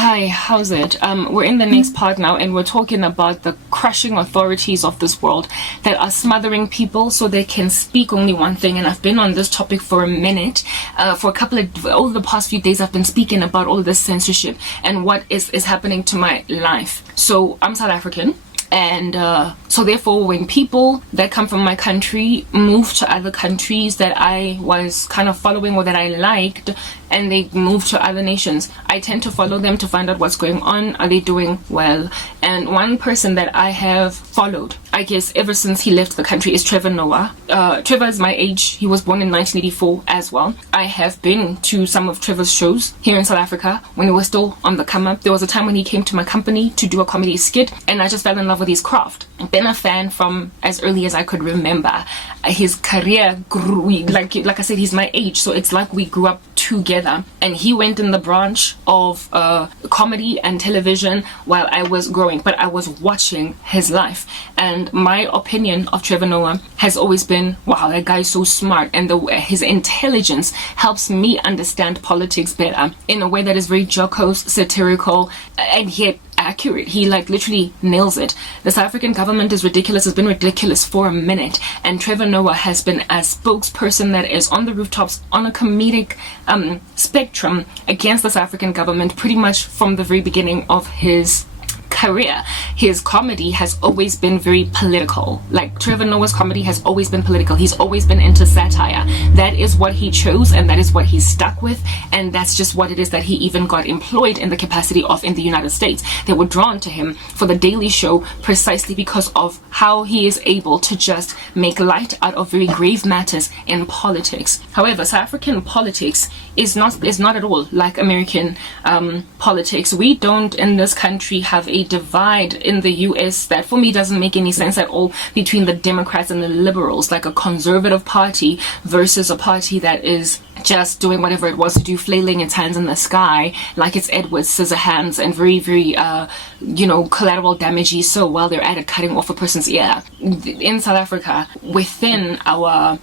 Hi, how's it? We're in the next part now, and we're talking about the crushing authorities of this world that are smothering people so they can speak only one thing. And I've been on this topic for a minute. For a couple of, over the past few days, I've been speaking about all of this censorship and what is happening to my life. So I'm South African. And so therefore, when people that come from my country move to other countries that I was kind of following or that I liked, and they move to other nations, I tend to follow them to find out what's going on. Are they doing well? And one person that I have followed, I guess ever since he left the country, is Trevor Noah. Trevor is my age. He was born in 1984 as well. I have been to some of Trevor's shows here in South Africa when he was still on the come up. There was a time when he came to my company to do a comedy skit, and I just fell in love with his craft. I've been a fan from as early as I could remember. His career grew, like I said, he's my age, so it's like we grew up together. And he went in the branch of comedy and television while I was growing, but I was watching his life. And my opinion of Trevor Noah has always been, wow, that guy is so smart, and his intelligence helps me understand politics better in a way that is very jocose, satirical, and yet accurate. He literally nails it. The South African government is ridiculous. It's been ridiculous for a minute, and Trevor Noah has been a spokesperson that is on the rooftops on a comedic spectrum against the South African government pretty much from the very beginning of his career. His comedy has always been very political. Like Trevor Noah's comedy has always been political. He's always been into satire. That is what he chose, and that is what he's stuck with, and that's just what it is that he even got employed in the capacity of in the United States. They were drawn to him for the Daily Show precisely because of how he is able to just make light out of very grave matters in politics. However, South African politics is not at all like American politics. We don't in this country have a divide in the US that for me doesn't make any sense at all between the Democrats and the liberals, like a conservative party versus a party that is just doing whatever it was to do, flailing its hands in the sky like it's Edward Scissorhands, and very, very collateral damagey so while they're at it, cutting off a person's ear. In South Africa, within our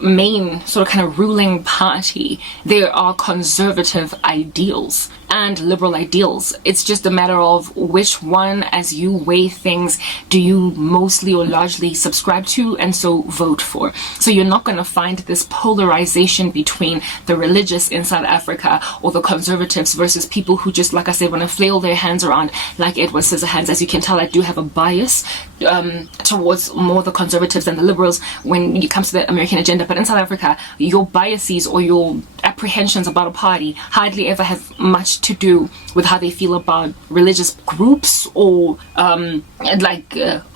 main sort of kind of ruling party, there are conservative ideals and liberal ideals. It's just a matter of which one, as you weigh things, do you mostly or largely subscribe to and so vote for. So you're not going to find this polarization between the religious in South Africa or the conservatives versus people who just, like I said, want to flail their hands around like Edward Scissorhands. As you can tell, I do have a bias towards more the conservatives than the liberals when it comes to the American agenda. But in South Africa, your biases or your apprehensions about a party hardly ever have much to do with how they feel about religious groups or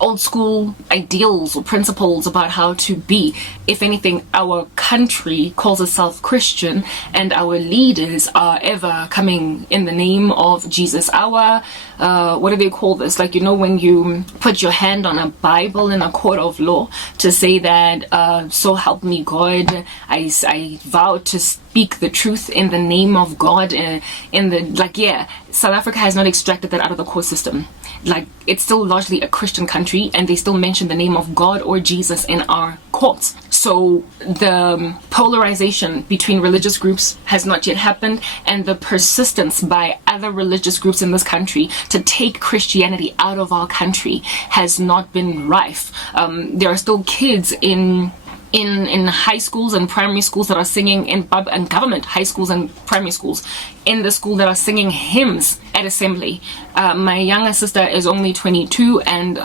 old school ideals or principles about how to be. If anything, our country calls itself Christian, and our leaders are ever coming in the name of Jesus. Our what do they call this? When you put your hand on a Bible in a court of law to say that so help me God, I vow to speak the truth in the name of God. South Africa has not extracted that out of the court system. It's still largely a Christian country, and they still mention the name of God or Jesus in our courts. So the polarization between religious groups has not yet happened, and the persistence by other religious groups in this country to take Christianity out of our country has not been rife. There are still kids in high schools and primary schools that are singing in government high schools and primary schools in the school that are singing hymns at assembly. My younger sister is only 22, and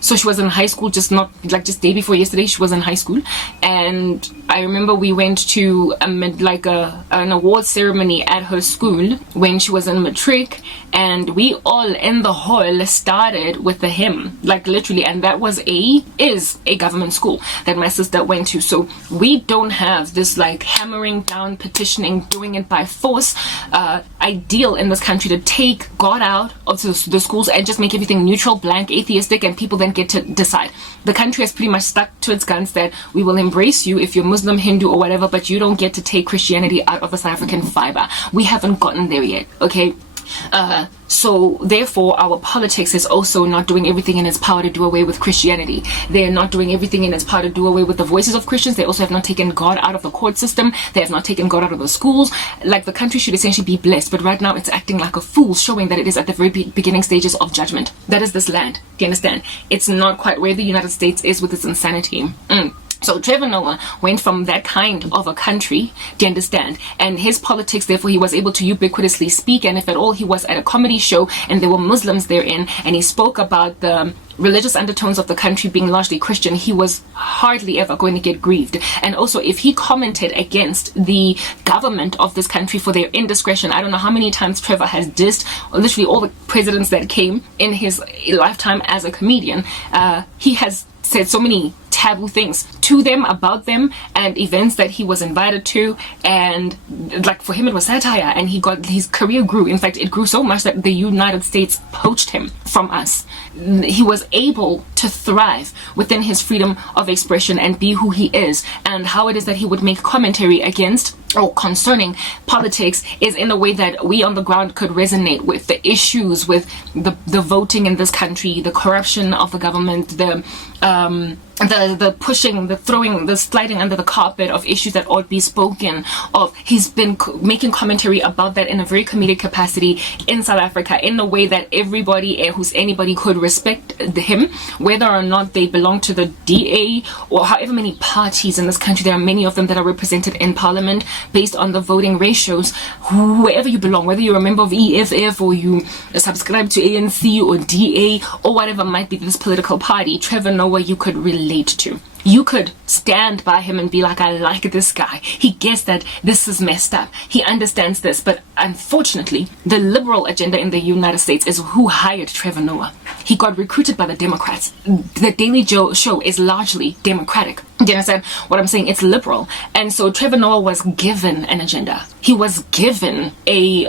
so she was in high school just day before yesterday. She was in high school, and I remember we went to an award ceremony at her school when she was in matric, and we all in the hall started with the hymn, literally, and that is a government school that my sister went to. So we don't have this hammering down, petitioning, doing it by force ideal in this country to take God out of the schools and just make everything neutral, blank, atheistic, and people then get to decide. The country has pretty much stuck to its guns that we will embrace you if you're Muslim, Hindu, or whatever, but you don't get to take Christianity out of the South African fiber. We haven't gotten there yet, okay? So therefore, our politics is also not doing everything in its power to do away with Christianity. They're not doing everything in its power to do away with the voices of Christians. They also have not taken God out of the court system. They have not taken God out of the schools. Like, the country should essentially be blessed, but right now it's acting like a fool, showing that it is at the very beginning stages of judgment. That is this land. Do you understand? It's not quite where the United States is with its insanity. So Trevor Noah went from that kind of a country, do you understand? And his politics, therefore, he was able to ubiquitously speak. And if at all he was at a comedy show and there were Muslims therein, and he spoke about the religious undertones of the country being largely Christian, he was hardly ever going to get grieved. And also, if he commented against the government of this country for their indiscretion, I don't know how many times Trevor has dissed literally all the presidents that came in his lifetime as a comedian. He has said so many taboo things to them, about them, and events that he was invited to, and like, for him it was satire, and his career grew. In fact, it grew so much that the United States poached him from us. He was able to thrive within his freedom of expression and be who he is. And how it is that he would make commentary against or concerning politics is in a way that we on the ground could resonate with. The issues with the voting in this country, the corruption of the government, the pushing, the throwing, the sliding under the carpet of issues that ought be spoken of. He's been making commentary about that in a very comedic capacity in South Africa, in a way that everybody who's anybody could respect him, whether or not they belong to the DA or however many parties in this country. There are many of them that are represented in parliament based on the voting ratios. Wherever you belong, whether you're a member of EFF or you subscribe to ANC or DA or whatever might be this political party, Trevor Noah you could relate to. You could stand by him and be like, I like this guy. He gets that this is messed up. He understands this. But unfortunately, the liberal agenda in the United States is who hired Trevor Noah. He got recruited by the Democrats. The Daily Show is largely Democratic. Do you understand what I'm saying? It's liberal. And so Trevor Noah was given an agenda. He was given a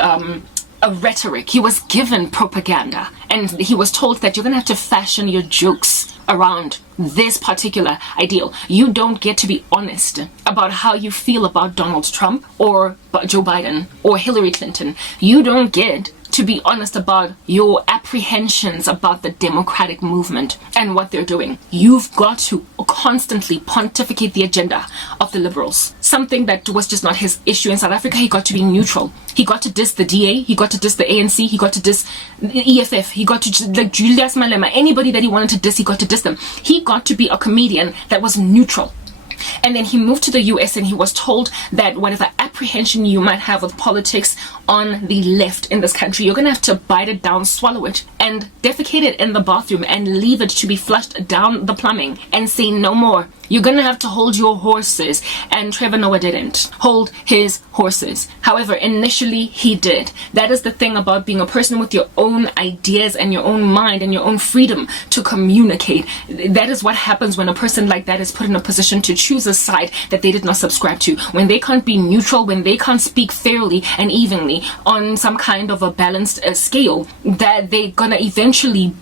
rhetoric. He was given propaganda. And he was told that you're going to have to fashion your jokes around this particular ideal. You don't get to be honest about how you feel about Donald Trump or Joe Biden or Hillary Clinton. You don't get to be honest about your apprehensions about the democratic movement and what they're doing. You've got to constantly pontificate the agenda of the liberals. Something that was just not his issue in South Africa. He got to be neutral. He got to diss the DA. He got to diss the ANC. He got to diss the EFF. He got to, like, Julius Malema. Anybody that he wanted to diss, he got to diss them. He got to be a comedian that was neutral. And then he moved to the US and he was told that whatever apprehension you might have with politics on the left in this country, you're going to have to bite it down, swallow it, and defecate it in the bathroom and leave it to be flushed down the plumbing and say no more. You're going to have to hold your horses. And Trevor Noah didn't hold his horses. However, initially he did. That is the thing about being a person with your own ideas and your own mind and your own freedom to communicate. That is what happens when a person like that is put in a position to choose a side that they did not subscribe to. When they can't be neutral, when they can't speak fairly and evenly on some kind of a balanced scale, that they're going to eventually,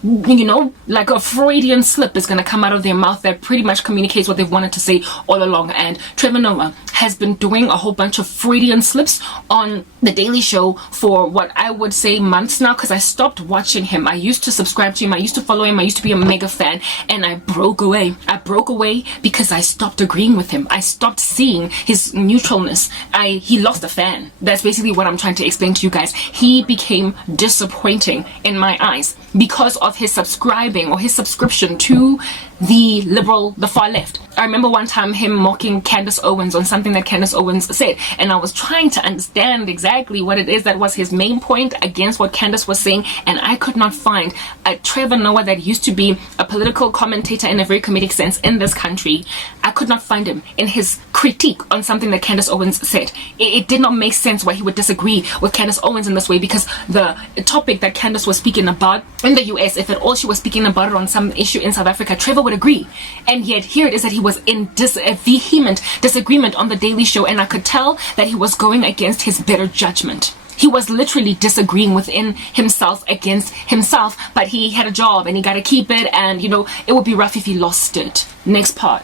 like a Freudian slip is going to come out of their mouth that pretty much communicates what they've wanted to say all along. And Trevor Noah has been doing a whole bunch of Freudian slips on The Daily Show for what I would say months now, because I stopped watching him. I used to subscribe to him, I used to follow him, I used to be a mega fan, and I broke away. I broke away because I stopped agreeing with him. I stopped seeing his neutralness. He lost a fan. That's basically what I'm trying to explain to you guys. He became disappointing in my eyes because of his subscribing or his subscription to the far left. I remember one time him mocking Candace Owens on something that Candace Owens said, and I was trying to understand exactly what it is that was his main point against what Candace was saying, and I could not find a Trevor Noah that used to be a political commentator in a very comedic sense in this country. I could not find him in his critique on something that Candace Owens said. It did not make sense why he would disagree with Candace Owens in this way, because the topic that Candace was speaking about in the US, if at all she was speaking about it on some issue in South Africa, Trevor would agree. And yet here it is that he was in a vehement disagreement on The Daily Show, and I could tell that he was going against his better judgment. He was literally disagreeing within himself against himself, but he had a job and he got to keep it, and it would be rough if he lost it. Next part.